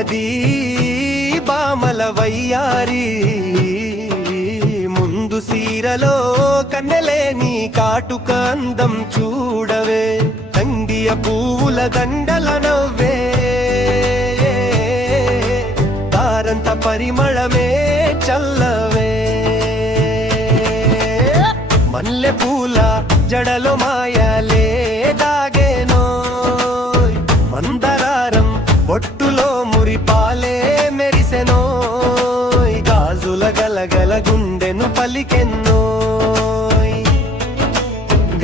ఉన్నది బామల వయ్యారి, ముందు సీరలో కన్నెలేని కాటుక అందం చూడవే, తంగియ పువ్వుల దండల నవ్వే, తారంత పరిమళమే చల్లవే, మల్లె పూల జడలో మాయలే దాగేనో, మందరారం బొట్టులో మురిపాలే మెరిసెనో, గాజుల గలగల గుండెను పలికెన్నో,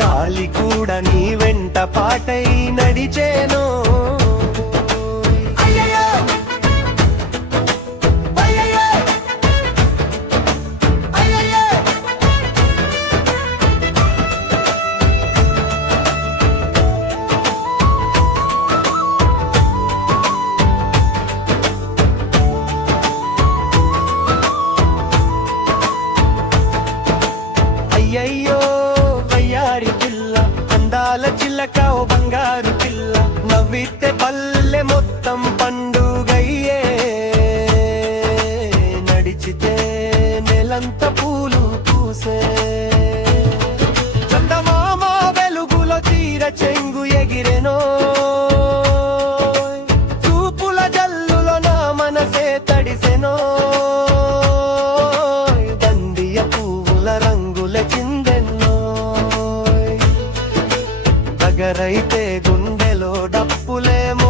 గాలి కూడా నీ వెంట పాటై నడిచేనో. అయ్యయ్యో వయ్యారి పిల్ల, అందాల చిల్లక ఓ బంగారు పిల్ల, నవ్వితే పల్లె మొత్తం పండుగయ్యే, నడిచితే నెలంత పూలు పూసే, చందమామ వెలుగులో చీర చెంగు ఎగిరెనో, చూపుల జల్లులో నా మనసే తడిసెనో, చిందెన్నో దగ్గరైతే గుండెలో డప్పులేమో.